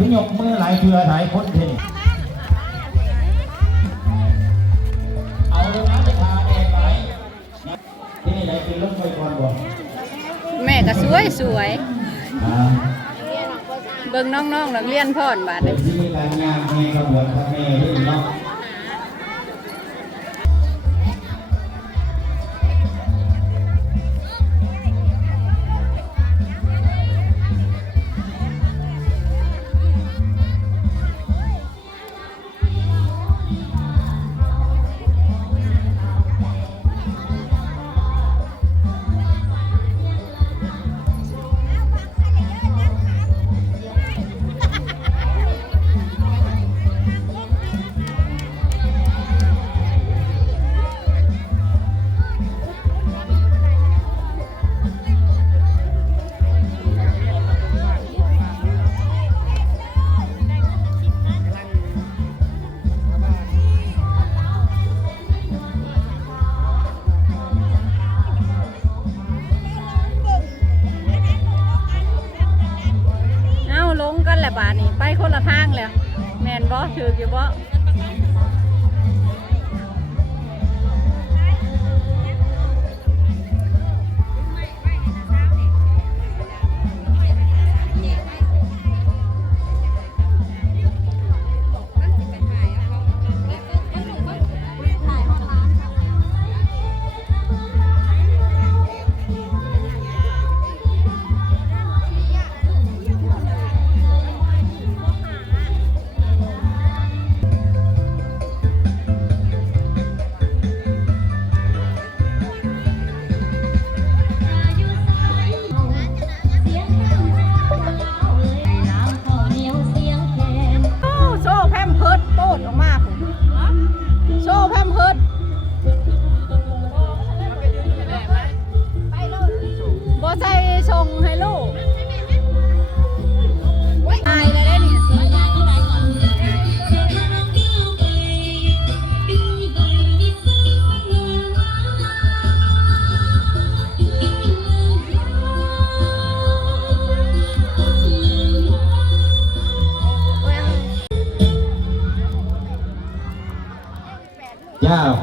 พี่ยกมือหลายเทือหลายคนเทเอาเลยนะจะพาแดงไหลที่นี่ไหนกินรถไฟก่อนบ่แม่ก็สวยเบิ่งน้องๆนักเรียนพ่อนบาดนี้ที่มีการงานแม่กระบวนการแม่ที่เนาะบาทนี่ไปคนละทางแล้วแมนบ่ถืออยู่บ่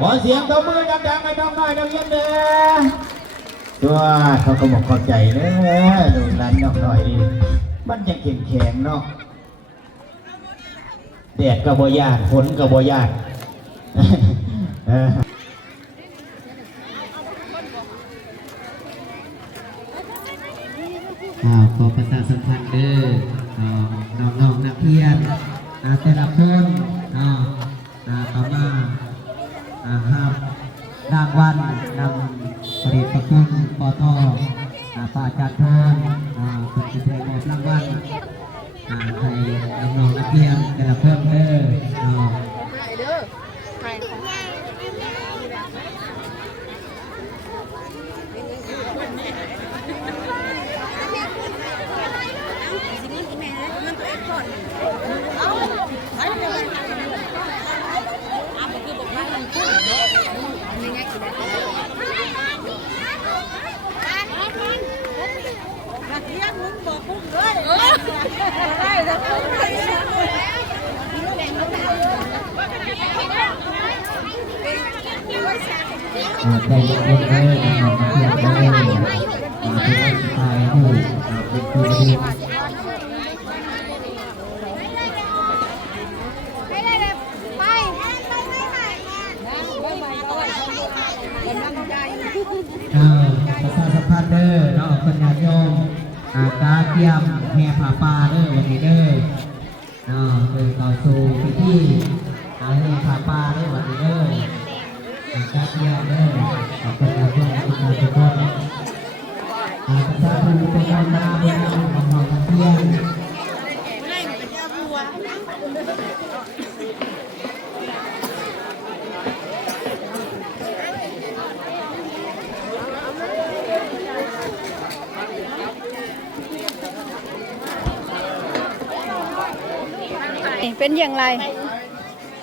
ขอเสียงตบมือดังๆให้น้องน้อยนักเรียนเด้อตัวเขาก็บอกเข้าใจเด้อดูร้านน้องน้อยดีมันยังแข็งเนาะแดดก็บ่ยากฝนก็บ่ยากขอประชาสัมพันธ์เด้อน้องๆนักเรียนแต่ละคนต่อมาครับรางวัลนำผลิตภัณฑ์ปตปาจารย์ทานสุดที่ได้มอบรางวัลให้น้องๆนักเรียนแต่ละคนเด้อใจเย็นๆเลยนะครับเพื่อนๆเลยเป็นสไตล์ผู้เป็นผู้เรียนประชาสัมพันธ์เด้อเนาะคนญาติโยมตาเกียมแห่ผาป่าเด้อวันนี้เด้อต่อสู่พิธีแห่ผาป่าเด้อวันนี้เด้อตาเกียมเด้อคนญาติโยมทุกคนประชาชนเป็นการนาเพื่อนของน้องเพียงเป็นอย่างไร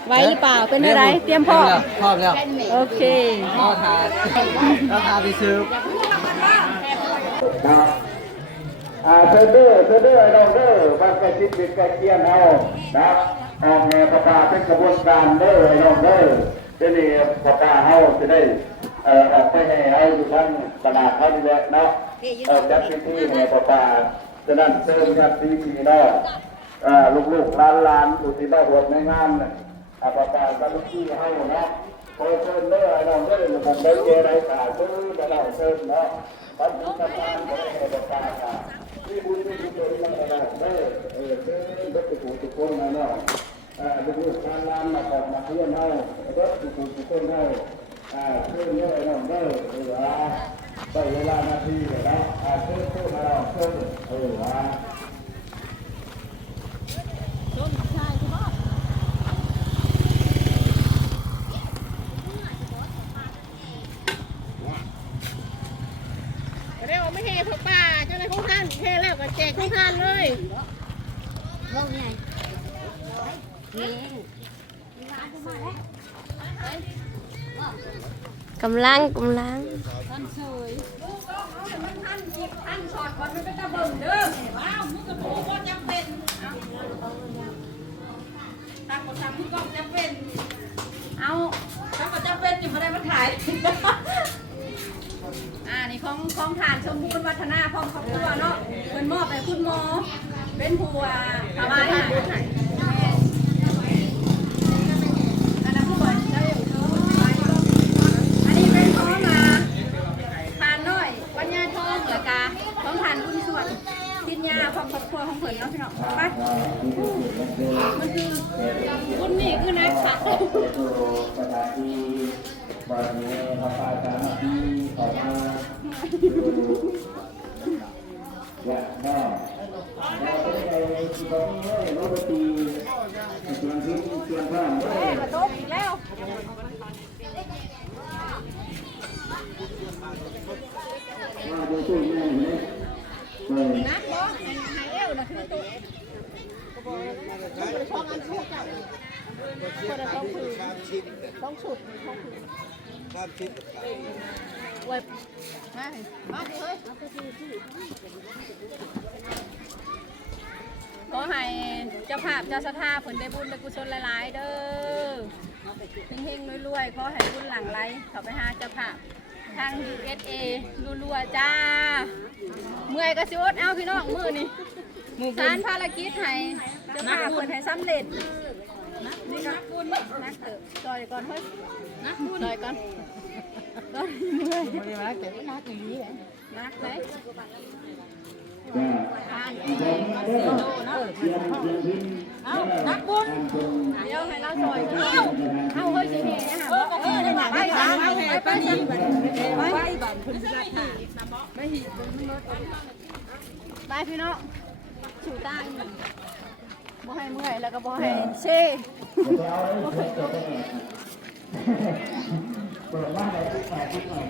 ไว้หรือเปล่าเป็นอะไรเตรียมพร้อมแล้วโอเคราคาไปซื้อ เซอร์เดอร์ไอ้น้องเด้อบ้านใกล้ชิดเป็นใกล้เคียงเอานะครับออกแนวประกาศเป็นกระบวนการเด้อไอ้น้องเด้อเดี๋ยวนี้ประกาศเอาจะได้ออกไปให้เอาอยู่ทั้งตลาดเขาดีแหละเนาะจัดพื้นที่ในประกาศฉะนั้นเชิญครับพี่น้องลูกๆร้านอุทิศได้รวมในงานประกาศกับลูกที่ให้เนาะโคเชิญเด้อไอ้น้องเด้อผมได้เจรจาซื้อมาแล้วเชิญเนาะปัจจุบันก็ได้ประกาศที่บุญที่บุญเลยมันอะไรได้เชิญรถทุกคนนะเนาะลูกๆร้านมาขอมาเพื่อนให้รถทุกคนให้เชิญเด้อไอ้น้องเด้อได้เวลานาทีแล้วเชิญมาเราเชิญเร็วไม่เฮพวกป้าเจ้าในของท่านเฮแล้วก็แจกของท่านเลยกำลังท่านเฉยท่านหยิบท่านช็อตก่อนมันก็จะเบิ่งเด้อว้าวมึงกับกูก็จำเป็นถ้ากูทำมึงก็จำเป็นเอาถ้ากูจำเป็นอยู่มาได้มาถ่ายนี่ของฐานสมบูรณ์วัฒนาพร้อมครอบครัวเนาะเป็นมอบให้คุณหมอเป็นผู้ทำให้อันนั้นผู้บริได้อันนี้เป็นของทานน้อยปัญญาทองเหลือกาของทานคุณส่วนสินยาพร้อมครอบครัวของเพิ่นเนาะพี่น้องไปมันคือคุณนี่คือนักสัตว์บางทีเราไปตามที่ออกมาอย่าได้เราไปที่บ้านเลยเราไปตีเสียงพิษเสียงข้ามเลยกระตกอีกแล้วมาดูตู้แม่เลยนักบ่หายเอวนะคือตัวช่องอันคู่เก่าคนละต้องฉุดครับชิดไว้มาดิเฮ้ยขอให้เจ้าภาพเจ้าศรัทธาผลได้บุญได้กุศลหลายๆเด้อเฮงๆรวยๆขอให้บุญหลั่งไหลเข้าไปหาเจ้าภาพทาง USA รัวๆจ้าเมื่อยกระชิวเอาพี่น้องมือนี่สารภารกิจให้เจ้าภาพผลให้สำเร็จนี่นักบุญนักเถอะจอยก่อนเฮ้ยนักบุญจอยก่อนจอยเมื่อยนักเก็บนักอย่างนี้เลยนักเลยเอานักบุญเดี๋ยวให้เราจอยเอาเฮ้ยสิเนี่ยนะคะไปไปพี่น้องชูตาบ่ให้เมื่อยแล้วก็บ่ให้เช่เปิดบ้านได้ทุกฝ่ายทุกฝ่าย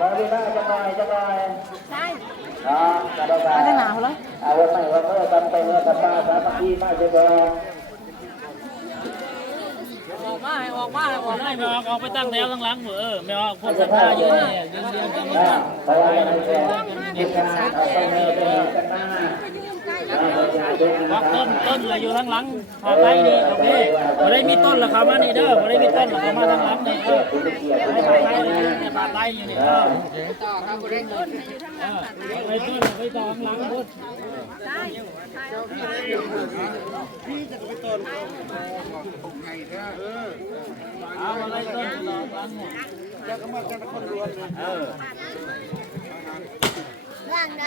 พอดีนะจะไปใช่จะได้หนาวแล้ววันไหนวันเมื่อกันไปเมื่อกันป้าสามัคคีมาเจอออกมาไม่ออกไปตั้งแถวหลังๆไม่ออกคนศรัทธาเยอะเนี่ยยืนกันต้นอะไรอยู่ทั้งหลังพาไปนี่โอเคไม่ได้มีต้นหรอกครับมานี่เด้อไม่ได้มีต้นหรอกครับมาทั้งหลังนี่ไม่พาไปเลยเนี่ยพาไปอยู่นี่ต่อครับบริต้นอยู่ทั้งหลังไปต้นไปต่อข้างหลังพุทธได้พี่จะไปต้นเอาอะไรต้นต่อหลังเนี่ยจะก็มากันคนรวยร่างไหน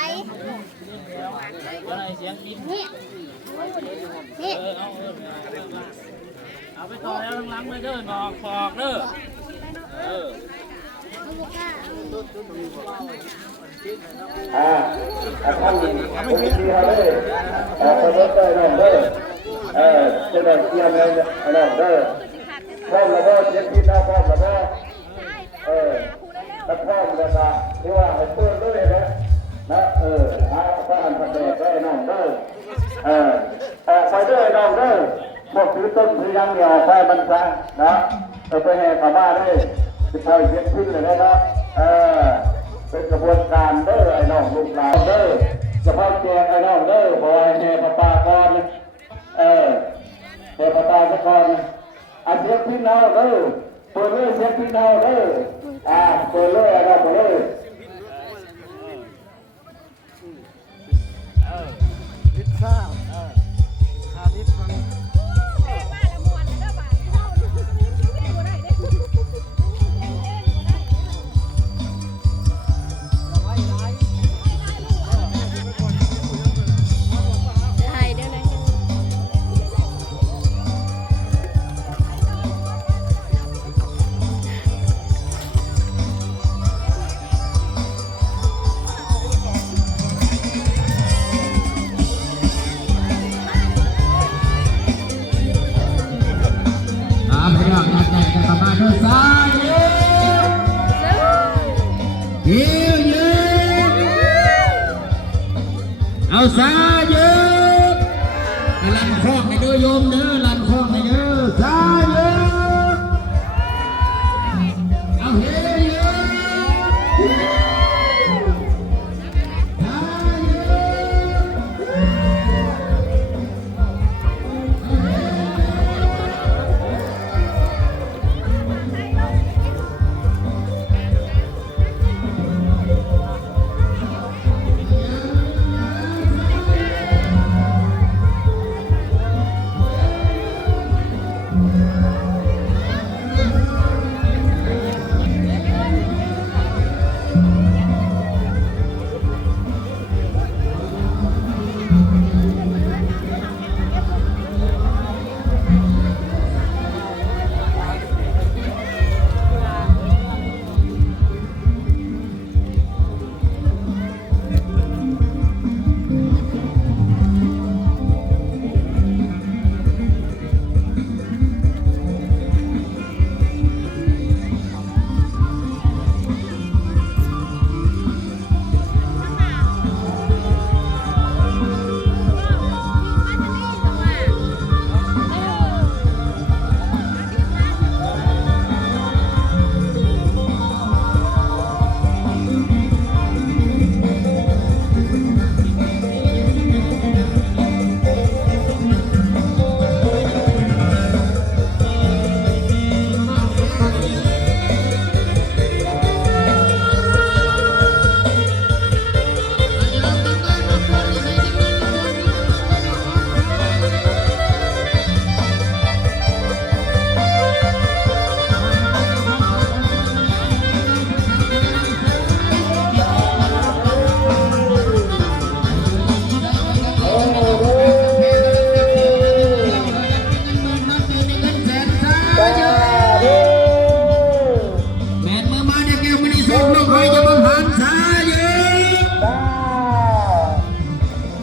อะไรเสียงกินนี่เอาไปต่อแล้วหลังเลยเด้อหนอกฟอกเด้อท่านนี้ไม่คิดดีเลยขอรถได้น้องเด้อจะได้เที่ยวเลยน้องเด้อพร้อมแล้วก็เช็คที่หน้าพร้อมแล้วก็ต ถ้าพร้อมแล้วก็ที่ว่าให้เปิดด้วยนะหาบ้านประเทศได้น้องเด้อออกไปด้วยน้องเด้อพวกถือต้นถือยังเดียวไปบรรษานะไปแห่ขม่าได้ที่พอยเย็นขึ้นเลยนะเป็นกระบวนการเด้อไอ้น้องลูกหลานเด้อสภาพแจกไอ้น้องเด้อพอแห่ปาก่อนแห่ปาก่อนอาเซียนพี่น้องเด้อเปิดเลยเสียพี่น้องเด้อเปิดเลยเราเปิดเลย ลิซ่าคาริสมันพี่น้องนักแข่งกันประมาณด้วยซ้ายยืดเอาซ้ายยืดลันคล้องในเด้อโยมเด้อลันคล้องในเด้อซ้ายยืดเอาเฮ้ยยืดซ้ายยืด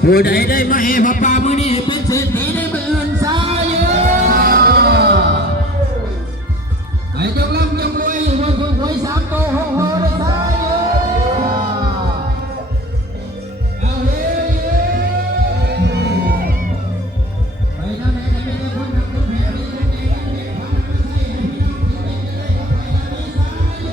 ผู้ใดได้มาเอพระป่ามือนี้เป็นเศรษฐีได้มืออื่นสายไอ้จงร่ำจงรวยรวยคงรวยสามโตหกโหได้สายเอาเฮ้ยไปนั่นไหนไม่ได้คนนักคนแพ้ไม่ได้คนแพ้ความไม่ใช่พี่น้องได้สาย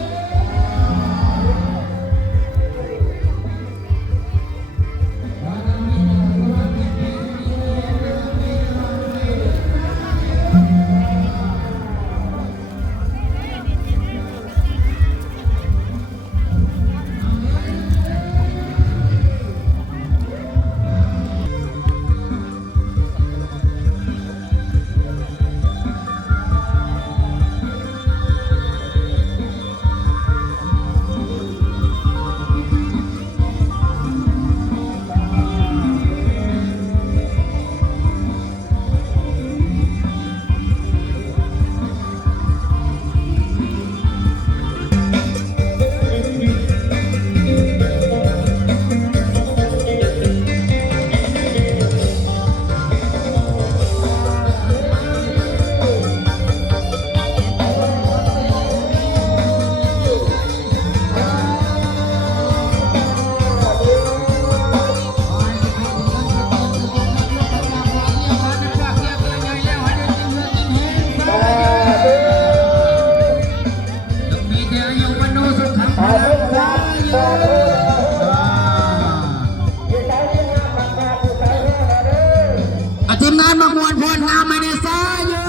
นตามมาในซอยอยู่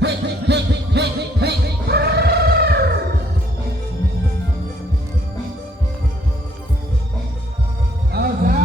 เฮ้ยเฮ้ยเฮ้ยเฮ้ยเฮ้ยเอาซะ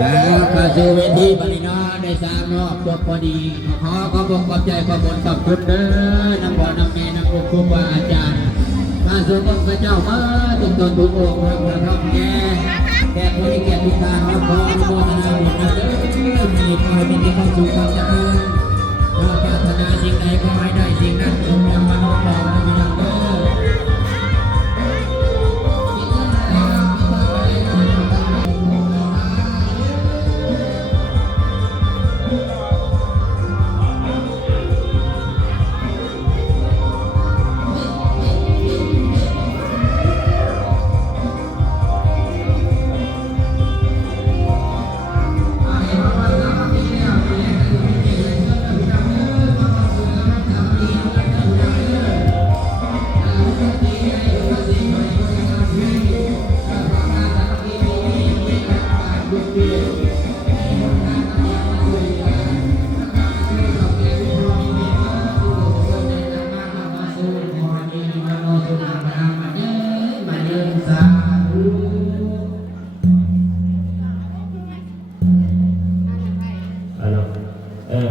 แล้วเข้าสู่เวทีปริญญาได้สามรอบจบพอดีขอขอบคุณขอบใจขอบคุณขอบคุณเด้อนำบ่อนำแม่นำองค์ครูบาอาจารย์มาสู่องค์พระเจ้ามาทุกตนทุกองค์พระพระพระแก่ผู้ที่เกียรติการขอขออนุโมทนาบุญนะเด้อมีขอให้มีความสุขความเจริญขอปรารถนาสิ่งใดขอให้ได้สิ่งนั้นจงนำมาขอพรนะพี่น้องเด้อ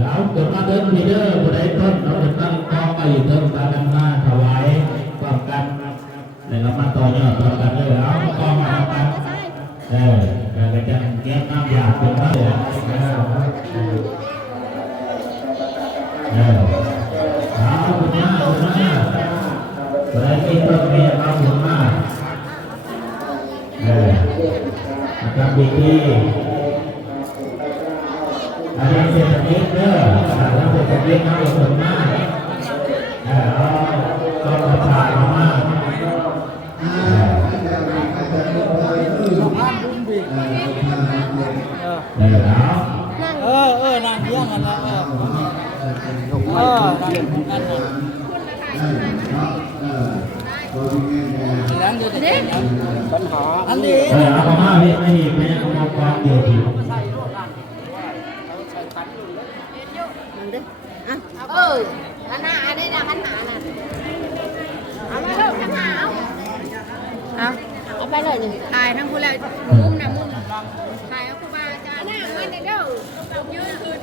เอาเกิดมาเดินพีเดอร์ผู้ใดต้นเราเป็นตั้งกองไปอยู่เติมตากันมาถวายความกันแต่เรามาต่อยอดต่อกันเลยเอากองมาทำกันไปจังเก็บน้ำยาเป็นมาเลยเอาคุณย่าผู้ใดมีต้นมีเอาคุณมาทำดีที่อาจารย์เศรษฐกิจเด้อแล้วเศรษฐกิจมาผลมากต้องประชาชนมากนั่งเยี่ยงกันแล้วนั่งกันปัญหาอันนี้เอาประมาณนี้ไม่มีไม่ยังเอาความเดียวทีปัญหาได้นะปัญหาน่ะเอามาเถอะปัญหาเอาไปเลยนี่ถ่ายทั้งผู้แล้วมุมนะมุมถ่ายเอาครูบาอาจารย์นั่งไว้ในเด้อยืนคืน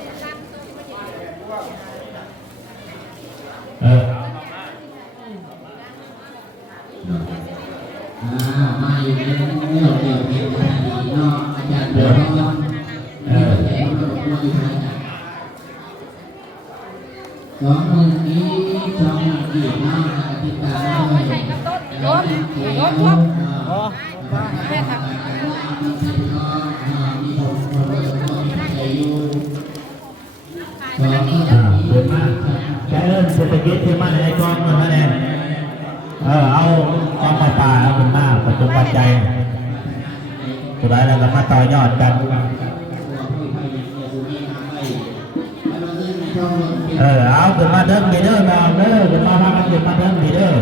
มาอีกแล้ว 20,000กีบ2,000กีบเนาะติดตาม ไม่ใช่กับต้นล้มล้มทุบ อ๋อมา แม่ครับ เดินมาแกเอิ้นเศรษฐกิจที่มันให้กองเงินมาแน่เอากองป่าเอาเป็นมาปัจจุบันใจสุดท้ายแล้วก็มาต่อยอดกันเอาขึ้นมาเดิมมีเด้อน้องเด้อขึ้นมาพากันขึ้นมาเดิมมีเด้อ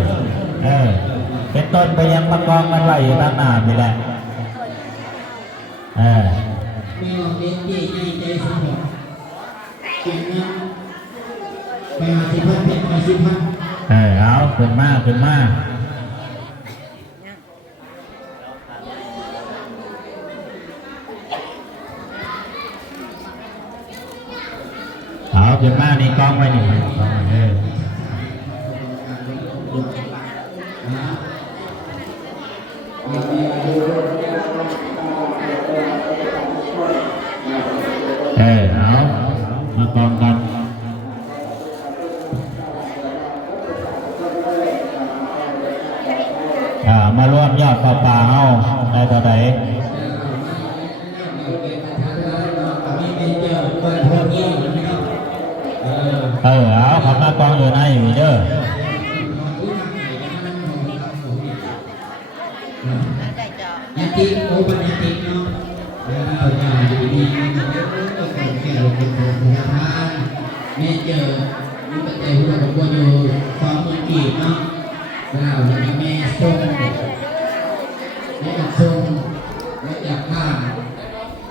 เป็นต้นไปยังมากองกันไว้อยู่ด้านหน้านี่แหละไปหาสิพันเพชรไปสิพัน เอาขึ้นมาขึ้นมาเอาขึ้นมานี่กองไว้นี่เอามากองกันมาร่วมยอดป่าเฮาได้เท่าไหร่เอาขับมากองอยู่ในอยู่เด้อยาติโอปัญญาติเนาะแล้วจะอยู่ดีก็แก่เป็นคนทานแม่เจอมีปัจจัยหัวของบัวอยู่20,000กีบเนาะแล้วแม่ส่งแล้วจากข้า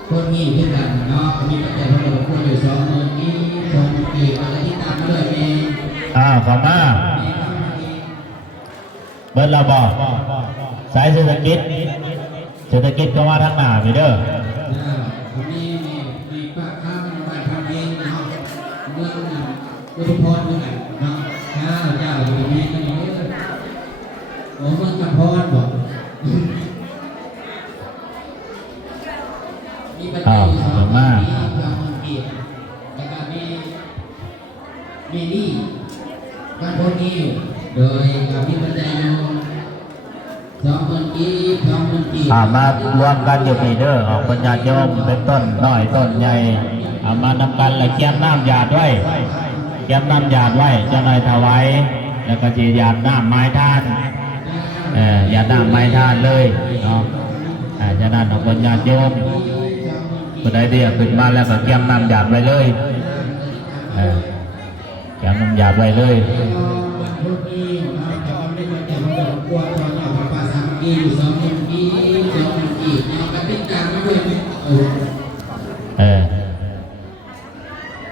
คนนี้ที่กันเนาะมีปัจจัยหัวของบัวอยู่20,000กีบ2,000กีบอะไรที่ตามมาเลยแม่ขอมาเบิร์ดเราบอกสายเศรษฐกิจก็มาทางหน้าไปเด้อมีปากข้ามบ้านทำเองเนาะเมืองอุทุมพรเมืองเนาะเจ้าอยู่ในกันนี้โอ้เมืองกันพรบอกมีปัจจัย2มากแล้วก็มีนี่กันพรนี้โดยมีปัจจัย20,000กีบ20,000กีบมารวมกันอยู่ปีเด้อออกปัญญาโยมเป็นต้นน้อยต้นใหญ่มานำกันและเกียมน้ำหยาดไว้เจ้านายถวายแล้วก็จีหยาดน้ำไม้ท่านหยาดน้ำไม้ท่านเลยเนาะจะนั่นออกปัญญาโยมก็ได้เดียขึ้นมาแล้วก็เกียมน้ำหยาดไว้เลยเกียมน้ำหยาดไว้เลย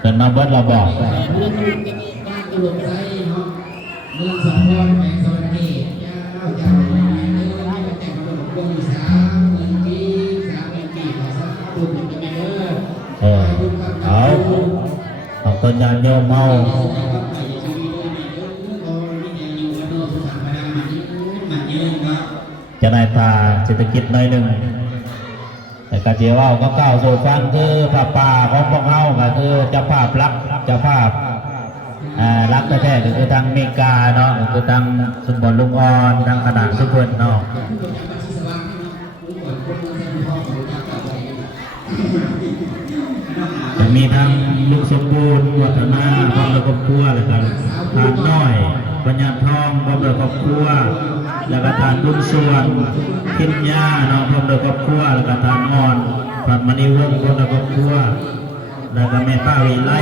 เป็นมาเบิดเราบอกเมืองอุดมไซเนาะเมืองสมพรแห่งสวรรค์นี่เจ้าแต่งขนมกง30,000กีบขอสักตุ่มจะไม่เอาต้นยางโยมเมาจะนายตาเศรษฐกิจน้อยหนึ่งแต่กระเจียวเอาก็ก้าวสู่ฟังคือผ้าป่าของพวกเฮาก็คือเจ้าภาพรักแท้ๆก็คือทางเมกาเนาะคือทางสมบัติลุงอ่อนทางขนาดสุพรรณเนาะจะมีทางลูกสมบูรณ์วัฒนาพร้อมด้วยครอบครัวแล้วก็ทานน้อยปัญญาทองพร้อมด้วยครอบครัวแล้วก็ทานบุญส่วนขิ้นยาเนาะพร้อมด้วยครอบครัวแล้วก็ทานอ่อนพระมณีวงศ์พร้อมด้วยครอบครัวแล้วก็แม่ป้าวิไล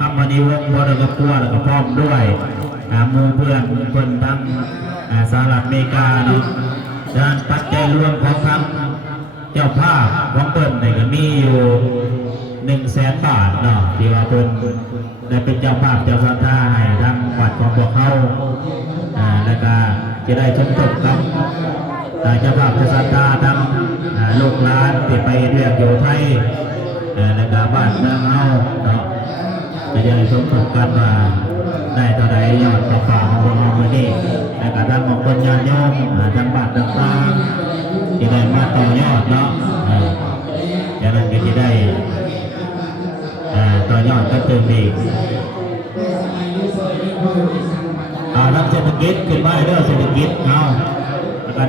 คำมณีวงศ์พร้อมด้วยครอบครัวแล้วก็พร้อมด้วยหมู่เพื่อนคนทั้งสหรัฐอเมริกาเนาะด้านปัจจัยรวมของทั้งเจ้าภาพของเปิ้ลเนี่ยก็มีอยู่100,000 บาทเนาะที่ว่าเปิ้ลได้เป็นเจ้าภาพเจ้าศรัทธาให้ทางวัดของพวกเขาแล้วก็จะได้สมทบกับเจ้าภาพเจ้าศรัทธาทั้งลูกหลานที่ไปเรียกอยู่ไทยแล้วก็บ้านเมืองเฮาเนาะจะได้สมทบกันว่าได้เท่าใดยอดประปาของเราเมื่อนี้แล้วก็ทางของคนญาติโยมทางบ้านต่างๆที่ได้มาต่อยอดเนาะอย่างนั้นก็จะได้ต่อยอดก็เติมอีก รับเศรษฐกิจขึ้นมาเรื่องเศรษฐกิจเอาแล้วกัน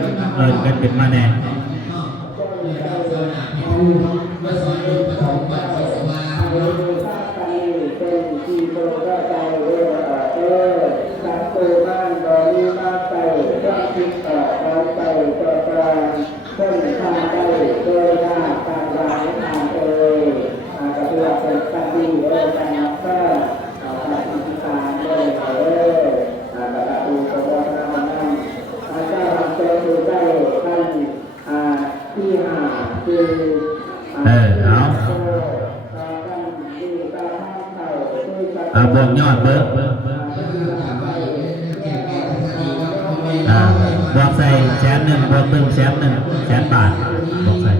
กันเป็นมาแน่เอาบวกยอดเบิกบวกใส่100,000บวก100,000บาทบวกใส่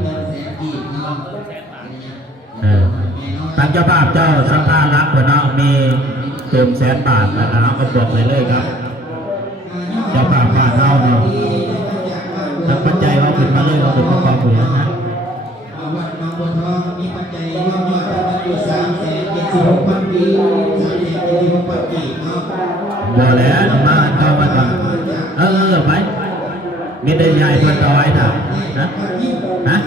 ทางเจ้าภาพเจ้าสัมภาระคนน้องมีเติม100,000 บาทแล้วน้องก็บวกเลยครับเจ้าภาพบ้านเราเนาะทางปัจจัยเราขึ้นมาเลยเราเป็นผู้กองผู้นะวัดหนองบัวทองมีปัจจัยยอดอยู่376,000 ปี376,000 ปีเนาะบ่แล้วมาเข้ามาทำไปมีได้ใหญ่พันต่อยนะ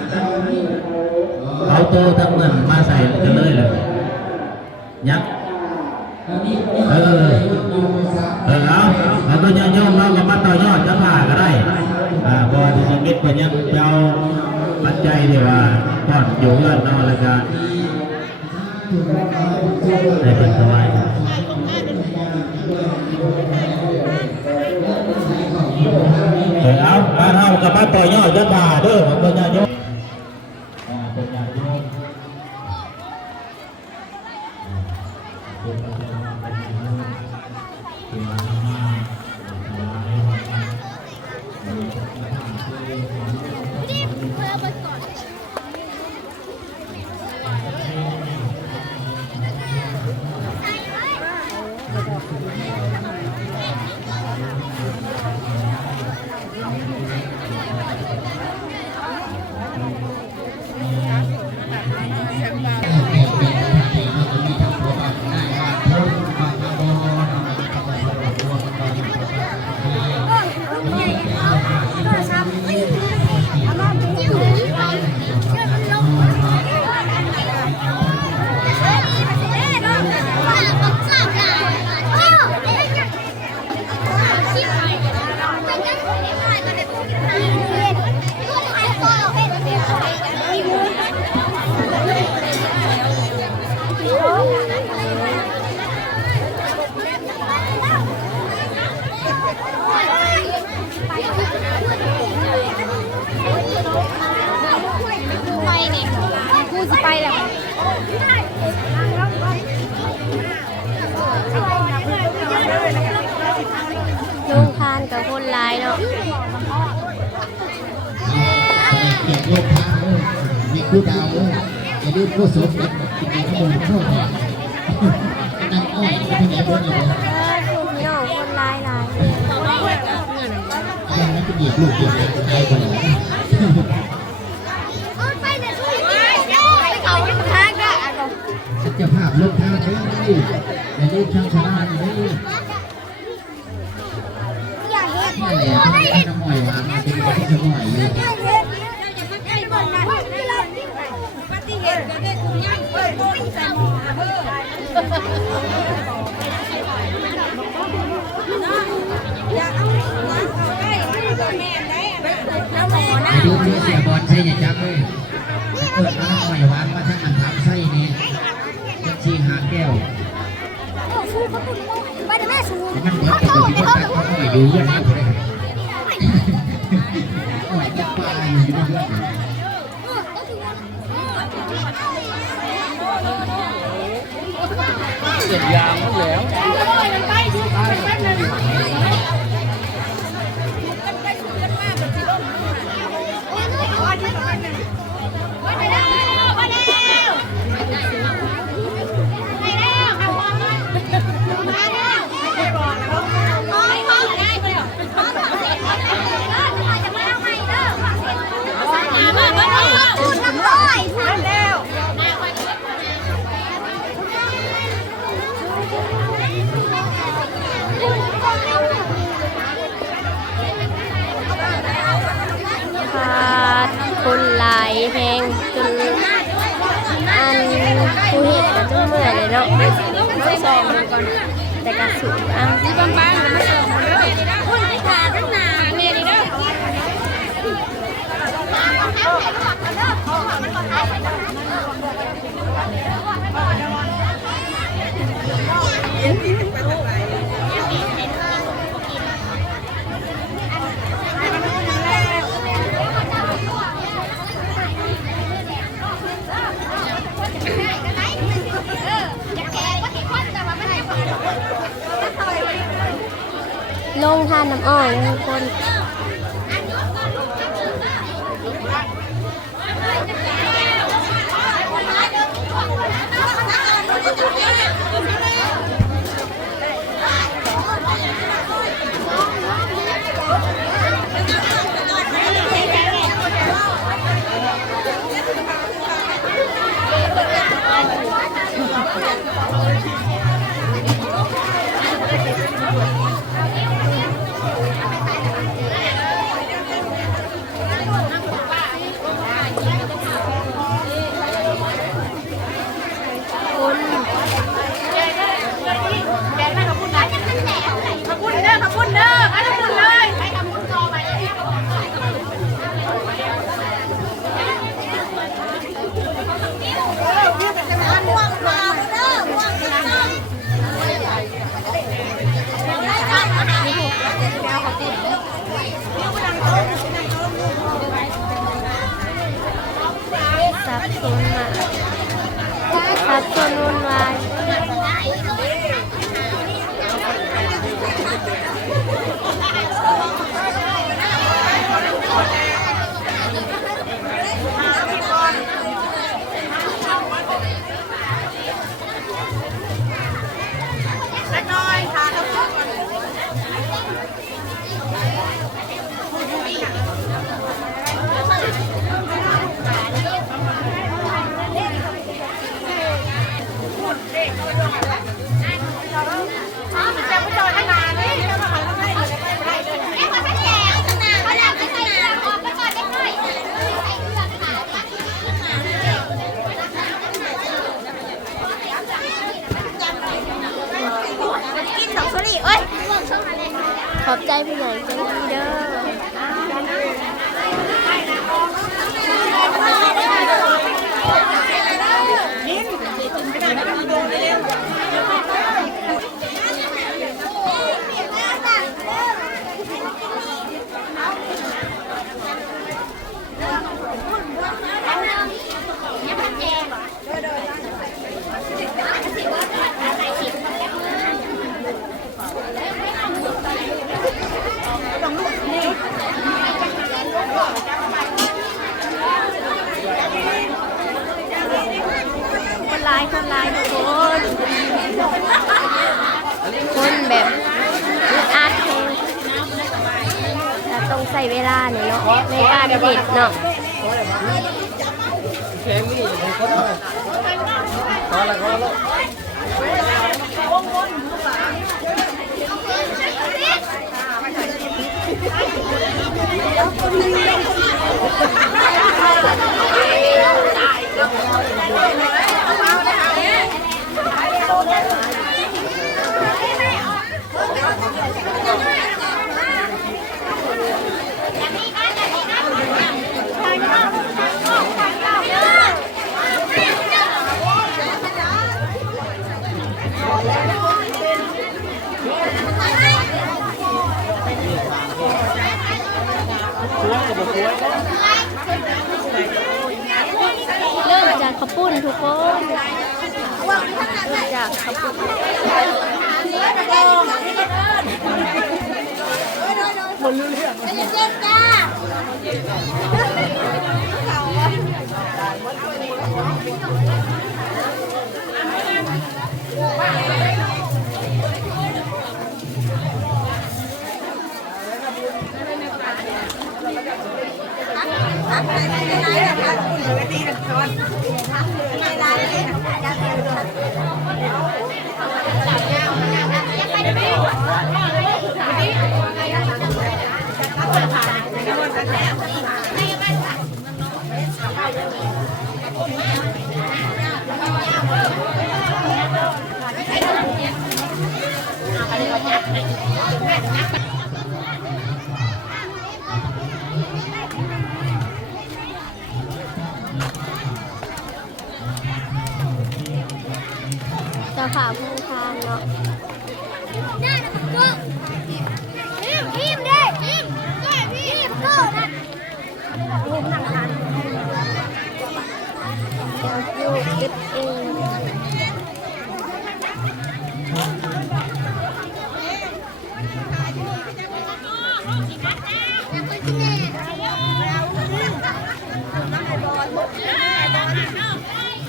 เอาโตทั้งเงินมาใส่กันเลยยักเอาตัวย่อมเราก็มาต่อยอดจะผ่าก็ได้พอที่จะคิดไปยังเจ้าปัจจัยที่ว่าก่อนอยู่เงินนอนแล้วก็ได้เป็นถวายเอาบ้านเฮากับบ้านต่อยอดจะผ่าเด้อของตัวย่อมไปแล้ว ลุงทานกับคนร้ายเนาะเก็บลูกค้ามีคู่ดาวอย่าลืมคู่สมกินขนมข้าวหอมนั่งอ้อยไปที่ไหนบ้างเนี่ยเนาะคนร้ายยังไม่เป็นเด็กลูกเด็กตายคนไหนจะภาพลูกค้าเด้ออย่าลืมทางชนะนี่เด้อนี่แหละน้ำอ้อยหวานเป็นคนที่น้อยอยู่ดูเสียบอลใช่ยังจับเลยเปิดน้ำอ้อยหวานมาทั้งอันทำไส้นี่ชีหาแก้วมันเหมือนกับที่ว่าเขาไม่อยู่ยังไงเลยอ้อยจะปลาอยู่ที่นั่นเก็บยางแล้ว เนาะซองมาก่อนแต่กระสุนนี่บางๆแล้วมาซองมาด้วยคุณที่ขาทั้งหนาเมนี่เด้อลงทานน้ำอ้อยทุกคนซับซ้อนวุ่นวายขอบใจพี่ใหญ่ใจดีเด้อคนลายทุกคนแบบอาร์ตแทงแต่ต้องใส่เวลาหน่อยเนาะในการเด็ดเนาะเริ่มจากข้าวปุ้นทุกคนเริ่มจากข้าวปุ้นหมดรู้เรื่องจ้า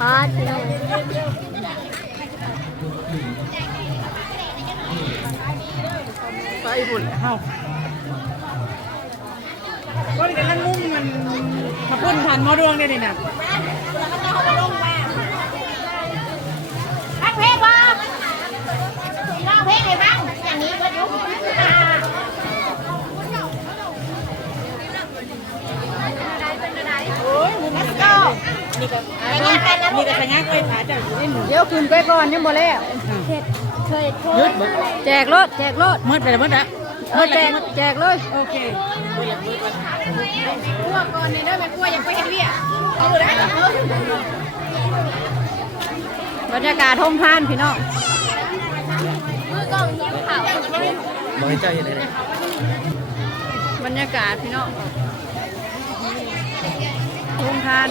อพี่น้อง ไปบุญเฮาก็เลยกำลังมุ่งมันมาพ่นผ่านหมอดวงได้ดิน่ะ พักเพลงบ่ร้องเพลงให้ฟังอย่างนี้ก็ยุบโอ้ยมึงนักก็นี่ก็สัญญาเคยผ่าจากเดี๋ยวคืนไปก่อนยังบ่แล้วยุดแจกรถมืดไปแล้วมืดละแจกเลยโอเคกลัวก่อนนี่เด้อแม่กลัวอยากไปเฮ็ดเวียเอาได้บรรยากาศทุ่งทานพี่น้องบรรยากาศพี่น้องทุ่งทาน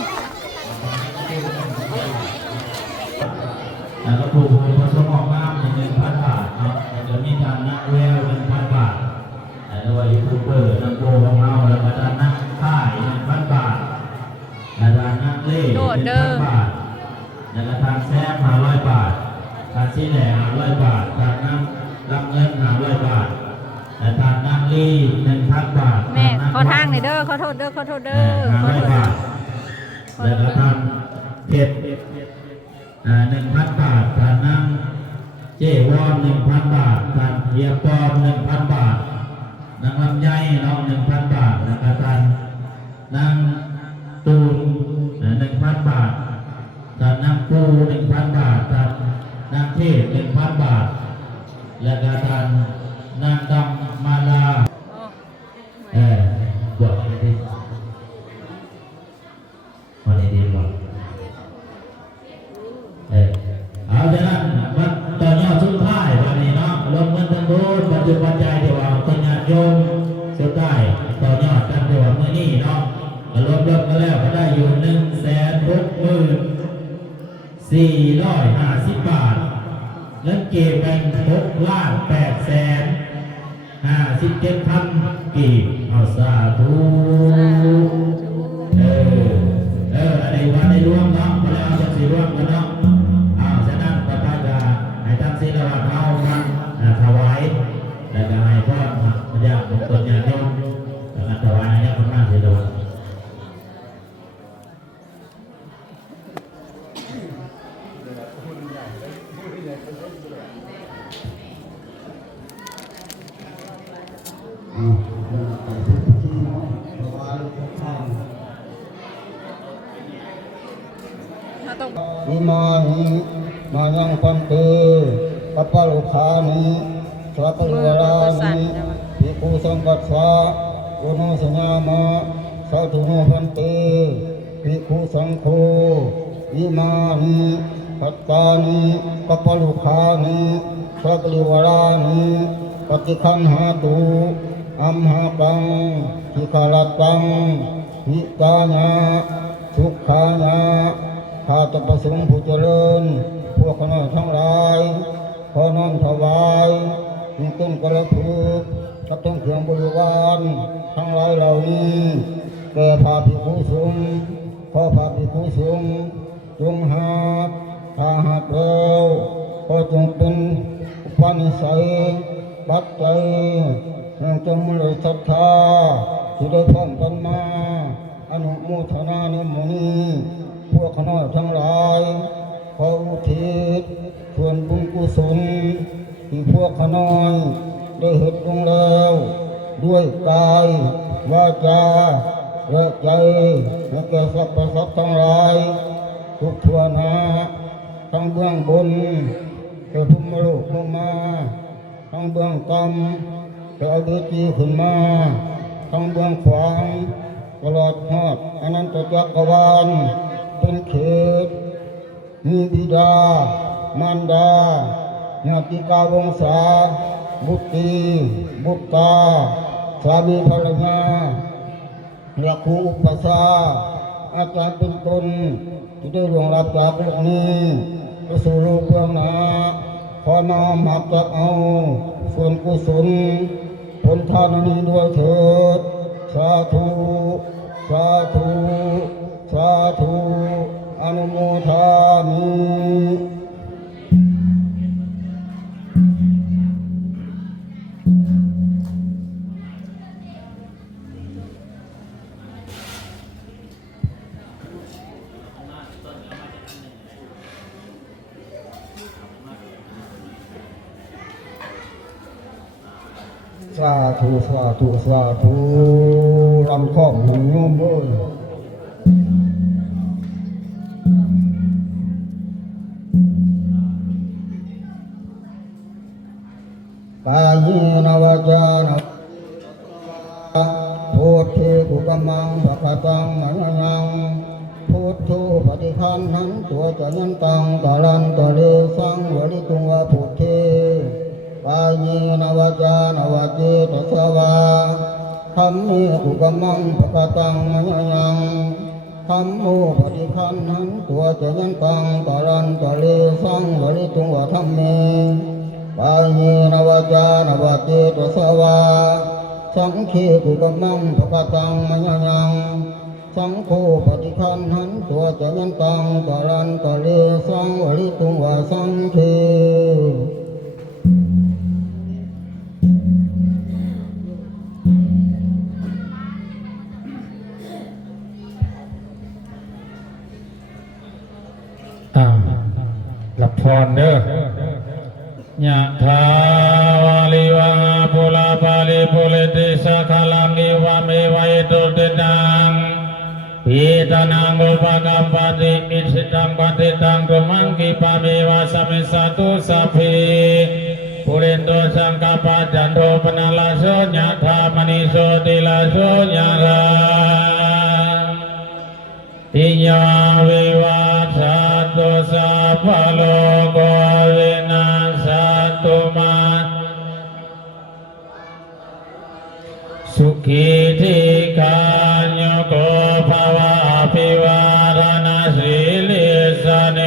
แล้วก็ถูกผสมออกมา1,000 บาทเนาะจะมีการนักแวว 1,000 บาทโดยยูทูบเบอร์นักโบของเราแล้วก็จะนักค่าย 1,000 บาทและนักเล่ 1,000 บาทแล้วก็ทางแซม500 บาททางซีแหล่500 บาททางน้ำรับเงิน500 บาทและทางนักลี่ 1,000 บาท แม่ขอทางหน่อยเด้อขอโทษเด้อ500 บาทแล้วก็ทางเพชร1,000 บาททางน้ำเจวอน 1,000 บาททางเฮียปอม 1,000 บาทนางลำไยน้อง 1,000 บาทแล้วก็ทางนางตูน 1,000 บาททางนางปู 1,000 บาททางนางเทพ 1,000 บาทแล้วก็ทางนางดำมาลาบวชอะไรดีวันนี้ดีบวชเอาฉะนั้นมันตอนนี้สุดท้ายวันนี้เนาะลงเงินทั้งโบสถ์ปัจจุบันใจเดี๋ยวเอาต้นญาติโยมสุดท้ายต่อยอดกันเดี๋ยวเมื่อนี้เนาะรวมกันแล้วก็ได้อยู่160,450 บาทแล้วเก็บเป็น6,857,000 กีบเอาสาธุอะไรวันในร่วมเนาะมาแล้วจะสิร่วมกันเนาะฉะนั้นก็ได้จะให้ตั้งศีลวัดเอามาถวายแล้วก็ให้พ่อพญาบุตรญาติโยมแล้วก็ถวายให้คนมาสิโดนอิมานิมายังพันเตกัปปะลุขานิสัพพะวรานิภิกขุสังกัสสะโอโนสัญญามะสัตถุโนพันเตภิกขุสังโฆอิมานิปัตตานิกัปปะลุขานิสัพพะวรานิปฏิคันหาตุอัมหาตังทิคาลตังหิตาญาสุขายาข้าแต่ประสงค์ผู้เจริญพวกคณะทั้งหลายขอน้อมถวายมีต้นกระพือกับต้นเครื่องบริวารทั้งหลายเหล่านี้แก่พระภิกษุสงฆ์ขอพระภิกษุสงฆ์จงหาถ้าหากแล้วก็จงเป็นอุปนิสัยปัจจัยยังจงมีศรัทธาที่ได้พร้อมกันมาอนุโมทนาในหมู่นี้พวกคณะทั้งหลายขออุทิศส่วนบุญกุศลที่พวกคณะได้เหตุลงแล้วด้วยกายวาจาและใจและแก่สรรพสัตว์ทั้งหลายทุกทั่วหน้าทั้งเบื้องบนแต่ภูมิโลกลงมาทั้งเบื้องต่ำแต่เอาเดจีขึ้นมาทั้งเบื้องขวางตลอดหอดอนันตจักรวาลเป็นเขตมีบิดามารดาญาติกาวงศาบุตรีบุตรตาสามีภรรยาและครูอุปชาอาจารย์เป็นต้นที่ได้ล่วงลับจากโลกนี้ไปสู่โลกเบื้องหน้าขอน้อมหักจะเอาส่วนกุศลผลทานนี้ด้วยเถิดสาธุสาธุสาธุอนุโมทา สาธุสาธุสาธุรำครอบหนึ่งโยมเอ้ยกายนวาจานะพุทธิกุกัมมังภะคะตังมะยังพุทโธปฏิคันหันตัวจะยันตังตะลันตะเลสังวริตุงวะพุทเทกายนวาจานวาเจตสวาธัมมิกุกัมมังภะคะตังมะยังธัมโมปฏิคันหันตัวจะยันตังตะลันตะเลสังวริตุงวะธัมเมกายนวาจานวาเจตสวาสังฆกุกัมมังภะคะตังมะยังสังโฆปฏิคันหันตัวจะยันตังตะลันตะเลสังวริตุงวะสังฆรับพรเด้อยะถาวาลิวะหาปุราปาลิปุเรติสะขลังเอวะเมวะอิโตตินังปีตานังอุปกัมปติอิสิตังปฏิตังตุมังกิปะเมวะสมิสสตุสัพพิปุเรนโตสังกปะจันโทปนะลาโสยะถามณิโสติลาโสยะราอิยาวิวัชชันตุสัพพะโลกวินาศตุมาสุขีธิกายุโกภวะอภิวาทนาสิลิสเน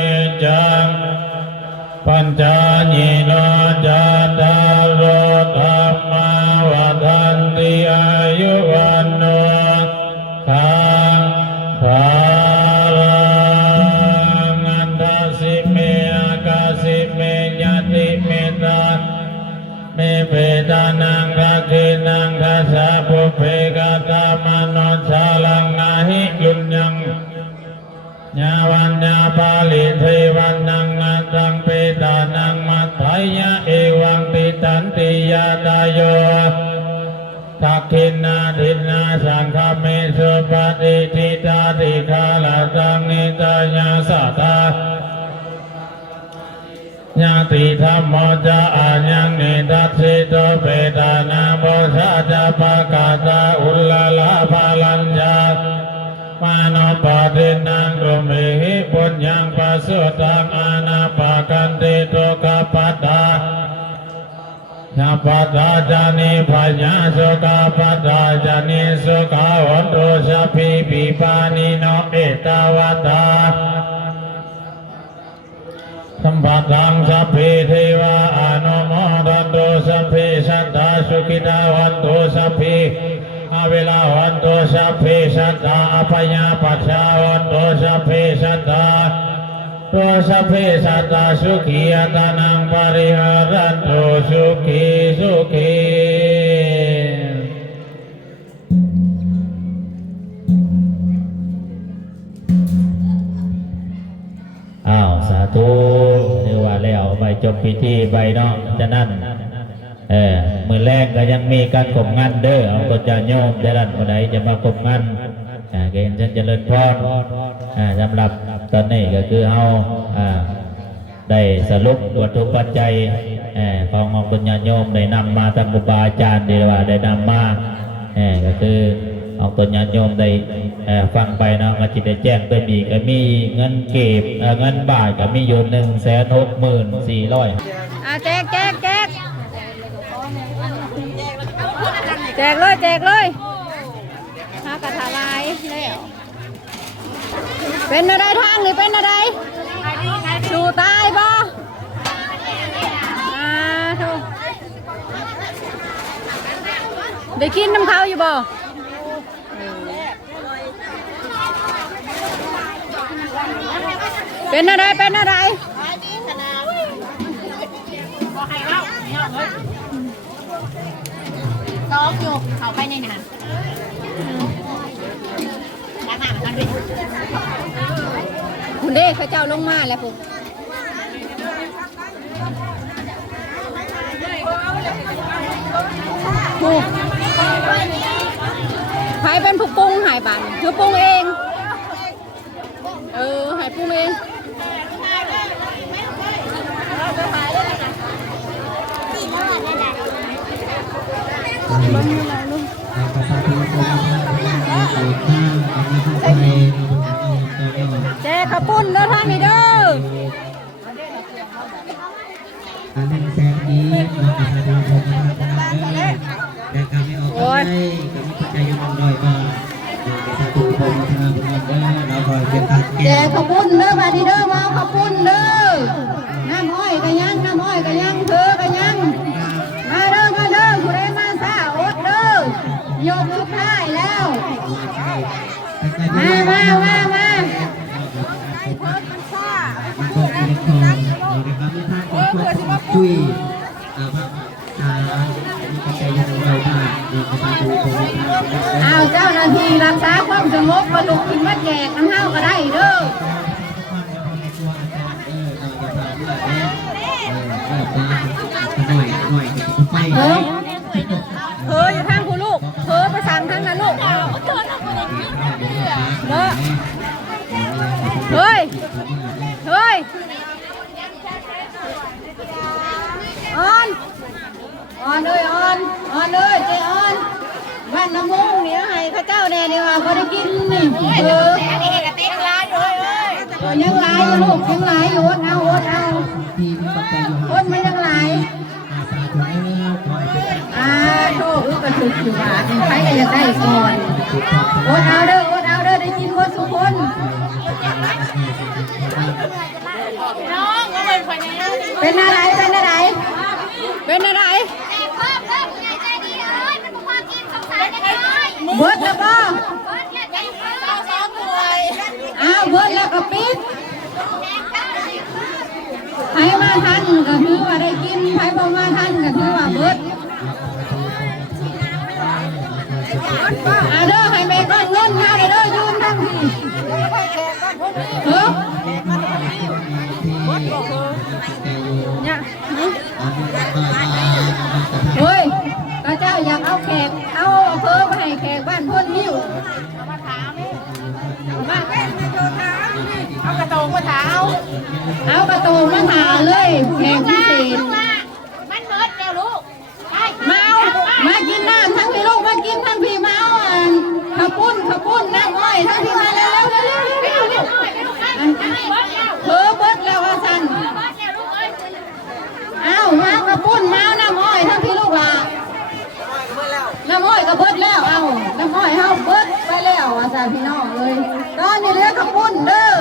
จังปัญจญิโนจัตตารโอธรรมาวัฏันติอายุวันโนขังภาลังอันทสิเมอากาสิเมญาติเมตาเมเปตานังรักขินังทัสสะภุเพกตามโนชาลังนาหิลุญญังญาวันญาปาลิเทวันนังอัตตังเปตานังมัทธายะเอวังติตันติยาตายโยทักขินาทินาสังฆเมสุปฏิทิตาติคาลาตังนิตายาสัทธาญาติธรรมโมจะอายังนิทัสสิโตเปตานาโมชาจะปะกาตาอุลลาลาภาลัญญามาโนปะเทนังตุเมหิปุญญังปัสสุตังอานาปะกันติโตกัปปะตาญาปัตตาจานิปัญญาสุขาปัตตาจานิสุขาวันโตสัพพิปิปานิโนเอตวัตตาสัมปตังสัพพิเทวาอนุโมทันโตสัพพิสัตตาสุขิตาวันโตสัพพิอเวลาวันโตสัพพิสัตตาอภัยญาปัชชาวันโตสัพพิสัตตาโตสัพพิสัตตาสุขีอัตานังปริหารันโตสุขีสุขีสาธุเรียกว่าแล้วไปจบพิธีไปเนาะจะนั่นมือแรกก็ยังมีการกบงานเด้อเอาตัวจะโยมจะนั่นคนไหนจะมากบงานเกณฑ์ฉันเจริญพรสำหรับตอนนี้ก็คือเฮาได้สรุปวัตถุปัจจัยขององค์ปัญญาโยมได้นำมาทางครูบาอาจารย์ดีว่าได้นำมาก็คือองค์ปัญญาโยมได้ฟังไปนะมาจิตได้แจ้งก็มีเงินเก็บเงินบาทก็มีอยู่164,000แจกเลยหากระถาลายแล้วเป็นอะไรทางนี่เป็นอะไรสู่ตายบ่ถูกได้กินน้ำข้าวอยู่บ่เป็นอะไรซ้อมอยู่เขาไปในนั้นคุณเด้เขาเจ้าลงมาแล้วปุ๊บ ถูกใครเป็นผู้ปรุงหายบันคือปรุงเองหายปรุงเองเจ๊ข้าวปุ้นเด้อท่านนี่เด้ออันนั้นแซงอีกเราจะทำผมมาทำได้แต่การไม่ออกได้ก็ไม่เข้าใจยังมองด้อยบ้างถ้าถูกผมมาทำได้เราคอยเป็นการแก้ เจ๊ข้าวปุ้นเด้อมาดีเด้อมาข้าวปุ้นเด้อน้ำอ้อยก็ยังน้ำอ้อยก็ยังเธอก็ยังมาเด้อผู้ใดมาซาอดเด้อยกสุดท้ายแล้วมาคุยเอาเจ้าหน้าที่รักษาความสงบประลุกขึ้นมาแจกน้ำเฮาก็ได้เด้อเธออยู่ทางคุณลูกเธอไปสั่งทางนั้นลูกเฮ้ยออนเลยเจ๊ออนบ้านน้ำมุ้งเนี่ยให้ข้าเจ้าแน่เนี่ยว่าพอได้กินนี่ยังหลายอยู่ลูกยังหลายอยู่อดเอาคนไม่ยังหลายโทษกระสุนอยู่บาทใครก็อยากได้ก่อนอดเอาเด้อได้กินหมดทุกคนเป็นอะไรเบิดแล้วก็เบิดแล้วก็ปิดใครมาทันก็ถือว่าได้กินใครบ่มาทันก็ถือว่าเบิดเด้อให้แม่ก้อนเงินมาเด้อยืนทั้งทีเฮ้ยพระเจ้าอยากเอาแขกเอาเพิ่มให้แขกบ้านพ้นหิ้วเอากระโตงมาถาเลยแขกพิเศษมันเบิดแล้วลูกมากินน้ำทั้งพี่ลูกมากินทั้งพี่เมาข้าวปุ้นน้ำอ้อยทั้งพี่มาแล้วเบิดแล้วว่าสั่นมาข้าวปุ้นมาน้ำอ้อยทั้งพี่ลูกล่ะน้ำอ้อยก็เบิดแล้วน้ำอ้อยเฮาเบิดไปแล้วว่าสั่นพี่น้องเลยตอนนี้เหลือข้าวปุ้นเด้อ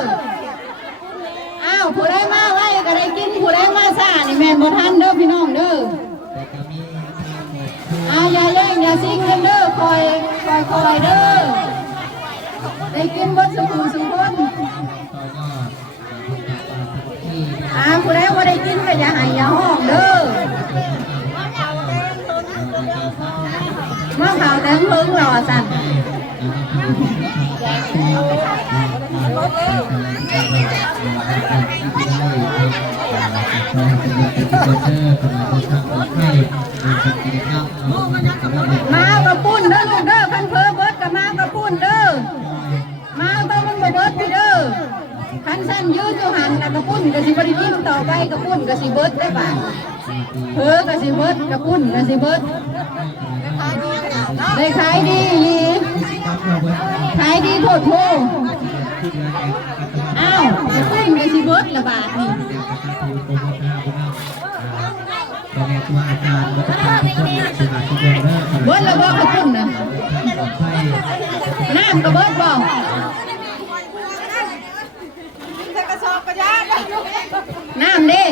ผู้ใดมาไว้ก็ได้กินผู้ใดมาซ่านี่แม่นบ่ทันเด้อพี่น้องเด้ออย่าแย่งอย่าซิ่งกันเด้อคอยเด้อได้กินเบิดสุขคนผู้ใดว่าได้กินก็อย่าให้อย่าห้องเด้อมาข่าวแดงเพิ่งหล่อสั่นมาเอากระปุ้นเด้อลูกเด้อคันเพอเบิดกับมากระปุ้นเด้อมาต้องมันบ่เบิดพี่เด้อคันสั้นยืดอยู่หันกระปุ้นกระสิบริกินต่อไปกระปุ้นกระสิเบิดได้ป่ะเพอกระสิเบิดกระปุ้นกระสิเบิดได้ขายดีโพดโพกระปุ้นกระสิเบิดละบาทนี่เบิดแล้วบ่กระปุ้นนะน้ำก็เบิดบ่น้ำดิ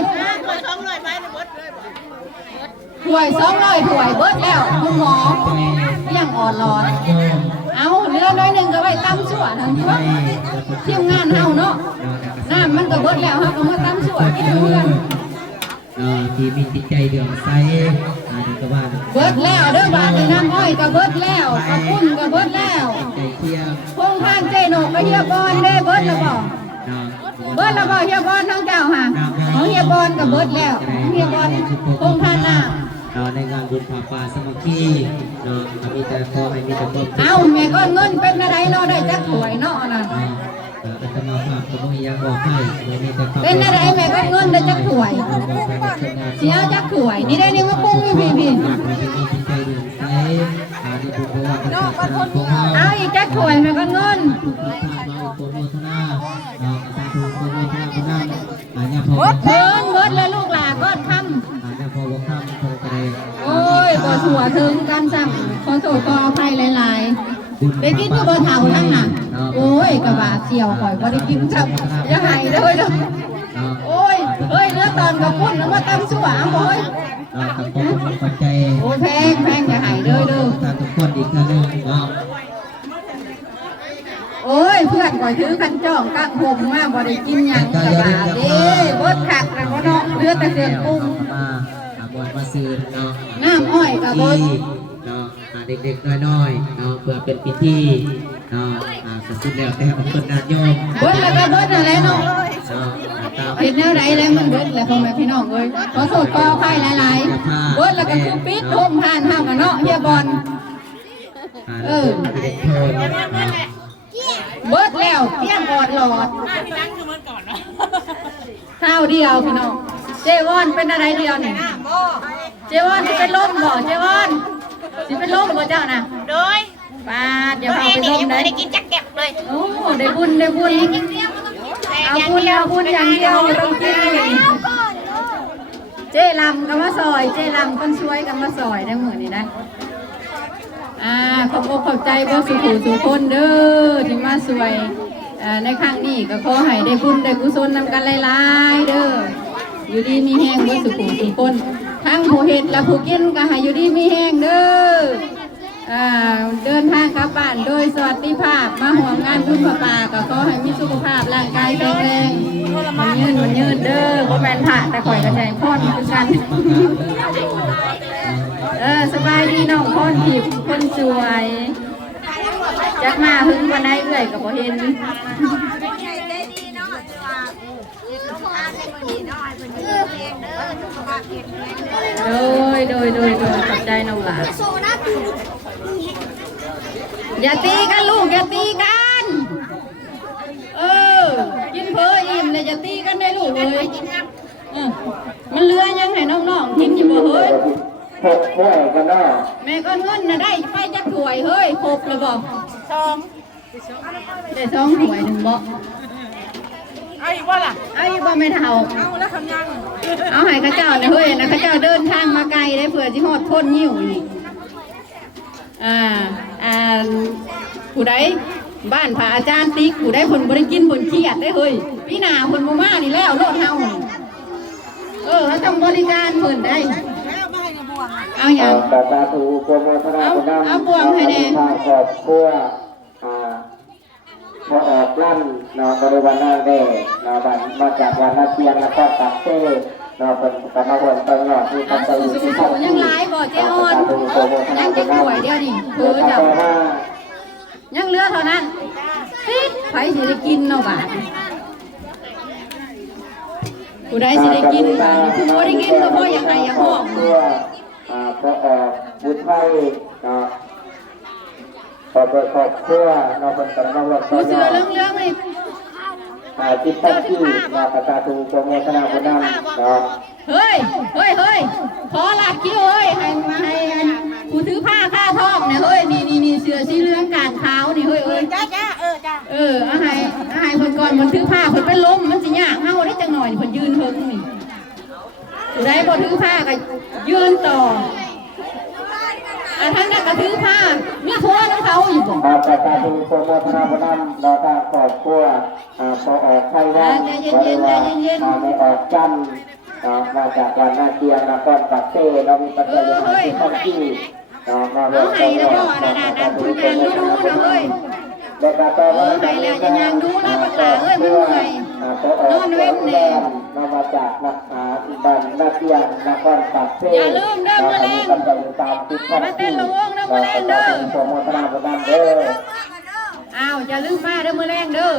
ถ้วย200ถ้วยเบิดแล้วคุณหมอยังอ่อนร้อนเอาเรือน้อยหนึ่งก็ไว้ตำสั่วทั้งทั่วเที่ยวงานเฮาเนาะน้ำมันก็เบิดแล้วเฮาก็มาตำสั่วกินเพื่อนที่มีจิตใจเดือดใสเบิดแล้วเด้อบาดในน้ำอ้อยก็เบิดแล้วกระปุ้นก็เบิดแล้วพงทานเจโนก็เฮียบอลเด้เบิดแล้วบ่เฮียบอลทั้งเจ้าค่ะของเฮียบอลก็เบิดแล้วเฮียบอลพงทานน่ะ ในงานบุญผาป่าสามัคคีมีแต่ขอให้มีแต่ความ เอ้าแม่ก็เงินเป็นอะไรเนาะได้จักถวยเนาะน่ะ อาตมาภาพก็มียังบอกให้มีแต่ความ เป็นอะไรแม่ก็เงินได้จักถวยเสียจักถวยนี่ได้นี่มาปุ้งพี่พี่เอาอีกจักถวยแม่ก็เงินเบิดเลยลูกหลานก็ทำโอ้ยบ่ถั่วถึงกันซ้ำขอโทษขออภัยหลายๆได้กินอยู่บ่เท่าทั้งน่ะโอ้ยกระบะเสี่ยวข่อยบ่ได้กินซ้ำอย่าให้เด้อโอ้ยเฮ้ยเนื้อตอนกับพุ่นแล้วมาตำสั่วเอาบ่เฮ้ย กับความปัจจัย โอ้แพงอย่าให้เด้อ ทุกคนอีกครั้งนึง โอ้ยเพื่อนข่อยถือคันจ้องกักผมมาบ่ได้กินหยังกระบะเด้เบิดคักแล้วบ่เนาะเหลือแต่เสียงปุ้ง มาบวชมาซื้อเนาะ น้ำอ้อยกับเบิด เนาะเด็กๆน้อยๆเนาะเพื่อเป็นพิธีเนาะสุดแล้วแต่ของคนญาติโยม เบิดแล้วก็เบิดนั่นแหละเนาะเห็นแนวไหนแล้วมันเบิดแล้วพ่อแม่พี่น้องเอ้ยขอโทษขออภัยหลายๆเบิดแล้วก็คือปิดโฮมทานห้ามกันเนาะเฮียบอลเบิดแล้วเพียงกอดหลอดข้าวเดียวพี่น้องเจวอนเป็นอะไรเดียวเนี่ยเจวอนสิเป็นลมบ่เจวอนสิเป็นลมบ่เจ้าน่ะโดยป้าเดี๋ยวเอาไปลมได้กินจักแก็บเลยโอ้ได้บุญเอาบุญอย่างเดียวต้องกินเจลำกับมาซอยเจลำคนช่วยกับมาซอยได้เหมือนนี่นะขอบอกขอบใจบ่สุขสุคนเด้อที่มาสวยในครั้งนี้ก็ขอให้ได้บุญได้กุศลนำกันหลายๆเด้ออยู่ดีมีแห้งบ่สุขสุคนทั้งผู้เฮ็ดและผู้กินก็ให้อยู่ดีมีแห้งเด้อเดินทางกลับบ้านโดยสวัสดิภาพมาห่วงงานบุญพระป่าก็ขอให้มีสุขภาพร่างกายแข็งแรงมันยืนเด้อบ่แม่นพระแต่ข่อยก็ใจพรคือกันสบายดีน้องคนผิวคนสวยจักมาหึงวันไหนเอื่อยกับบ่เห็นโดยขอบใจน้องหลานอย่าตีกันลูกอย่าตีกันกินเพออิ่มเลยอย่าตีกันได้ลูกเลยมันเลือยังให้น้องๆกินอยู่บ่เฮ้ยแม่ก็เงินน่ะได้ไปจักถวยเฮ้ยครบแล้วบ่ได้2ถวย1บ่เอาอีกบ่ล่ะเอาอีกบ่ไม่เท่าเอาแล้วคำยังเอาให้ข้าเจ้าเนี่ยเฮ้ยนะข้าเจ้าเดินทางมาไกลได้เผื่อสิฮอดพ้นยิ้วอีกผู้ใดบ้านพระอาจารย์ติ๊กผู้ใดเพิ่นบ่ได้กินเพิ่นเครียดได้เฮ้ยพี่นาเพิ่นบ่มานี่แล้วโลดเฮาเขาต้องบริการเพิ่นได้เอาอย่างเอาบวงให้แน่ครอบครัวพอออกลั่นบริวารนาเดมาจากวันนาเทียนแล้วก็ตักเต้เป็นกรรมกรตลอดที่ทำไปอยู่ที่ท่านยังหลายบ่เจ้าอ่อนยังจะป่วยเดียวนี่คือจับยังเหลือเท่านั้นไผสิได้กินเนาะบ่าผู้ใดสิได้กินบ่าผู้บ่ได้กินก็บ่อยากให้อยากห้องพอออกบุญไทยขอบครอบครัวเป็นกรรมกรผู้เสือเรื่องนี่จิตตั้งที่ประชาชนโปรโมทนาบุญนั้นเฮ้ยขอลาคิวเฮ้ยให้มาให้ผู้ถือผ้าค่าทองเนี่ยเฮ้ยนี่เสือสีเหลืองกาดขาวนี่เฮ้ยจ้าเอาให้เพิ่นก่อนมันถือผ้าเพิ่นเป็นลมมันสิยากเฮาได้จังหน่อยเพิ่นยืนเฮิงนี่ผู้ใดบ่ถือผ้าก็ยืนต่อทั้งนั้นก็ถือผ้ามีทัวร์น้ำเขาอีกบ่ประชาชนโปรโมทนาบุญนั้นเราทางครอบครัวพอออกไทยวันไม่ออกจันมาจากวันนาเทียนแล้วก็ตักเต้เรามีปัจจัยที่ตั้งที่มาเรื่องการคุยกันดูนะเฮ้ยไปแล้วจะยังดูนะภาษาเอ้ยมันเหนื่อยนอนเว้นเนี่ยมาจากนักบันนาเทียนนักการตักเต้อย่าลืมเด้อมือแรงมาเต้นละวงเด้อมือแรงเด้อโปรโมทนาบุญนั้นเด้ออย่าลืมมาเด้อมือแรงเด้อ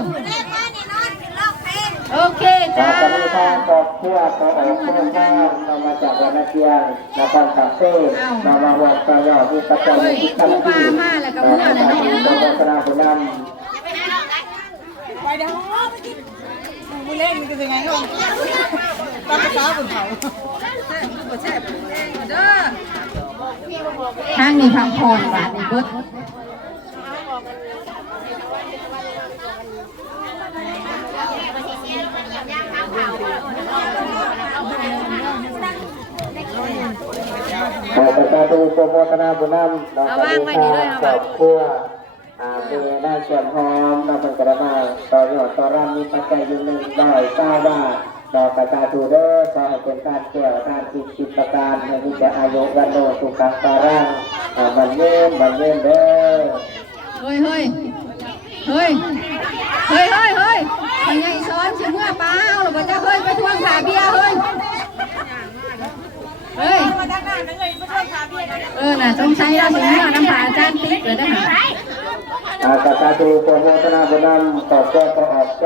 โอเค เรา จ้า จะมีทางครอบครัวตัวออกเพื่อนข้างเรามาจากวันนาเทียนนครปักเซ่เรามาวัดต่อยอดที่ปัจจัยที่ตั้งที่เรามาจากที่ตำบลสนาบุญนำ ทางนี้พักผ่อนบาทนี่เบิดขอประชาชนโปรโมทนาบุญนำเราจะมีทางครอบครัวมีหน้าเสียมหอมเราเป็นกระมาต่อยอดต่อร่ำมีปัจจัยอยู่109 บาทดอกกระจาตูเดอร์ขอให้เป็นการแก้วการจิตประการให้มีแต่อายุวันโนสุขังปารังมันเย็นเด้อ เฮ้ยเฮ้ยเฮ้ยเฮ้ยเฮ้ยเฮ้ยยังไงซ้อนชิเมื่อเปล่าหรือว่าจะเฮ้ยไปทวงขาเบียร์เฮ้ยเฮ้ยน่ะสงสัยเราถึงเมื่อน้ำผาจานติ๊กเลยนะฮะ กระจาตูโปรโมทนาบุญนำต่อแก้ต่อออกใจ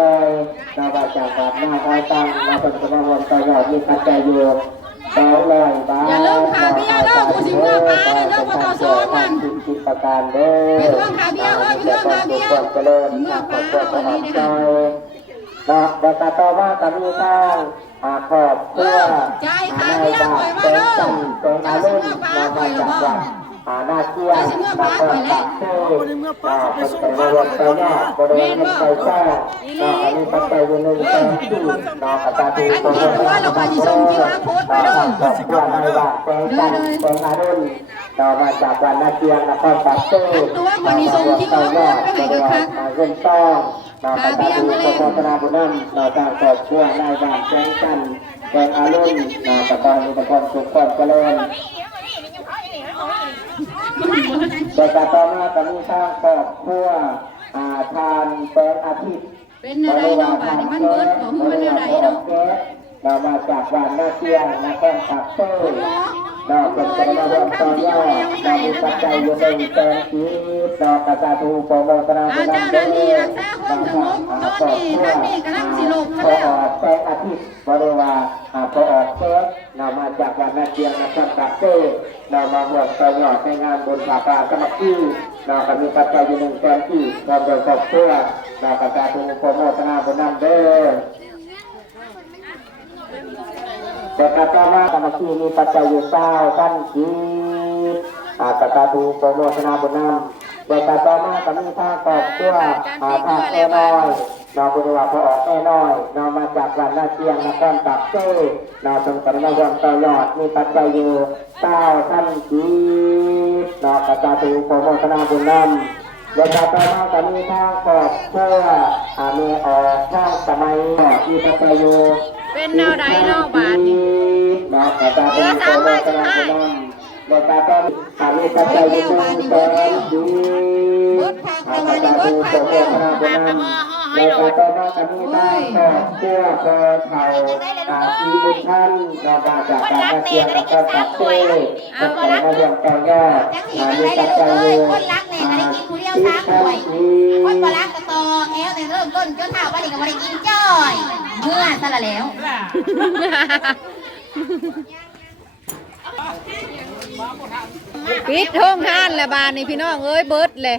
นาวาจากบาทหน้าคอยตังมาเป็นกระมาวันต่อยอดมีปัจจัยอยู่200 บาท อย่าลืมขาเบียร์เด้อผู้สิเมื่อเปล่าเด้อมาต่อซ้อนมัน จิตประการเด้อ ไปทวงขาเบียร์เฮ้ยไปทวงขาเบียร์ เจริญ เมื่อเปล่า ต่อ วัน ออ นี้ ก นะ ใจ คะ เนาะแต่ต่อมาก็มีทางครอบครัว ใจขาเบียร์ปล่อยมาเด้อ เป็นอารมณ์มาจากวัดหน้าเที่ยงมาเปิดปากเซ่เป็นประวัติศาสตร์บริเวณใจแท้อันนี้ปัจจัยอยู่ในแผ่นที่กระจาตูโปรโมทนาบุญนำครอบครัวในวัดเป็นอารมณ์มาจากวันนาเทียนนครปักเซ่มาเงินต้องกระจาตูโปรโมทนาบุญนำจากครอบครัวในบ้านแจ้งกันเป็นอารมณ์ตะกอนมีตะกอนสุขความเจริญโดยการต่อมาก็มีทางครอบครัวทานแสงอาทิตย์ เป็นอะไรเนาะบาดนี้มันเบิดของมันอะไรเนาะ เรามาจากบ้านนาเทียนนครปักเซ่เราเป็นกระมาวันต่อยอดเรามีปัจจัยอยู่ในแสงสีเรากระจาตูโปรโมทนาบุญนำ เจ้าหน้าที่รักษาความสงบตอนนี้ท่านนี่กำลังสิลบ พ มา อ แล้ว ออกแสงอาทิตย์บริวารพอออกแสงเรามาจากบ้านนาเทียนนครปักเซ่เรามาบวชต่อยอดในงานบุญผาป่าสมัครเราก็มีปัจจัยอยู่1 แสนที่รวมโดยครอบครัวเรากระจาตูโปรโมทนาบุญนำเด้อแต่การต่อมาสมัครมีปัจจัยอยู่9 ท่านที่กระจาตูโปรโมทนาบุญนำแต่การต่อมาก็มีทางครอบครัวทางแม่น้อยเราบริวารพอออกแม่น้อยเรามาจากบ้านนาเทียนนครปักเซ่เราเป็นกระมาวันต่อยอดมีปัจจัยอยู่9 ท่านที่เรากระจาตูโปรโมทนาบุญนำและการต่อมาก็มีทางครอบครัวมีออกทางสมัยมีปัจจัยอยู่ เป็นแนวใดเนาะบาดนี้ เรากระจาตูโปรโมทนาบุญนำและการต่อมามีปัจจัยอยู่1 แสนที่ เบิดพักไปวันนี้เบิดพักแล้ว ในการต่อมาจะมีทางครอบครัวเปิดเผาทีบุญท่านเรามาจากการมาเทียนกับการตัดเต้เป็นแต่มาเรียนต่อยอดมีปัจจัยอยู่ คนรักแม่ก็ได้กินผู้เดียวสามถ้วยคนบ่รักก็ต่อแอลแต่เริ่มต้นจนเท่าวันนี้ก็บ่ได้กินจ้อยเมื่อซะละแล้ว ปิดห้องทานละบาทนี่พี่น้องเอ้ยเบิดเลย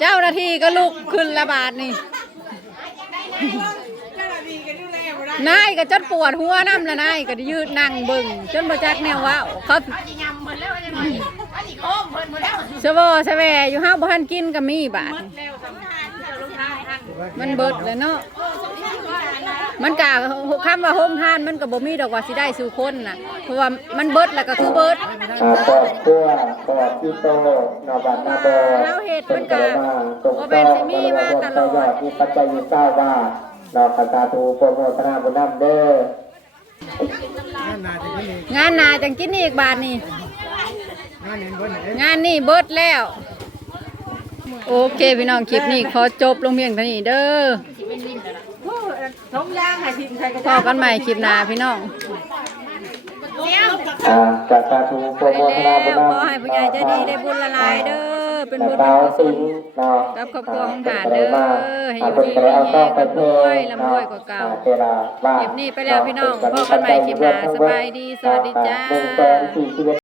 เจ้าหน้าที่ก็ลุกขึ้นละบาทนี่นายก็จนปวดหัวน้ำละนายก็ยืดนั่งเบิ่งจนประจักแนวว่าเขาเสวอเสวอยู่ห้าวบ้านกินก็มีบาทมันเบิดเลยเนาะมันกะคำว่าห้องทานมันก็บ่มีดอกว่าสิได้สู่คนน่ะเพราะว่ามันเบิดแล้วก็คือเบิด ครอบครัวปอดที่โตนบันนาโบเป็นกระมาตกต้องบริวารต่อยอดมีปัจจัยอยู่9 บาทเรากระจาตูโปรโมทนาบุญนำเด้อง านหนาจังกินอีกบาทนี่งานนี่เบิดแล้วโอเคพี่น้องคลิปนี้ขอจบลงเพียงเท่านี้เด้อพอกันใหม่คลิปหน้าพี่น้อง กระจาตูโปรโมทนาบุญนำ ขอให้ผู้ใหญ่ใจดีได้บุญละลายเด้อ เป็นบุญเป็นกุศลกับครอบครัวของฐานเด้อให้อยู่ดีมีแรงร่ำรวยกว่าเก่าคลิปนี้ไปแล้วพี่น้องพบกันใหม่คลิปหน้าสบายดีสวัสดีจ้า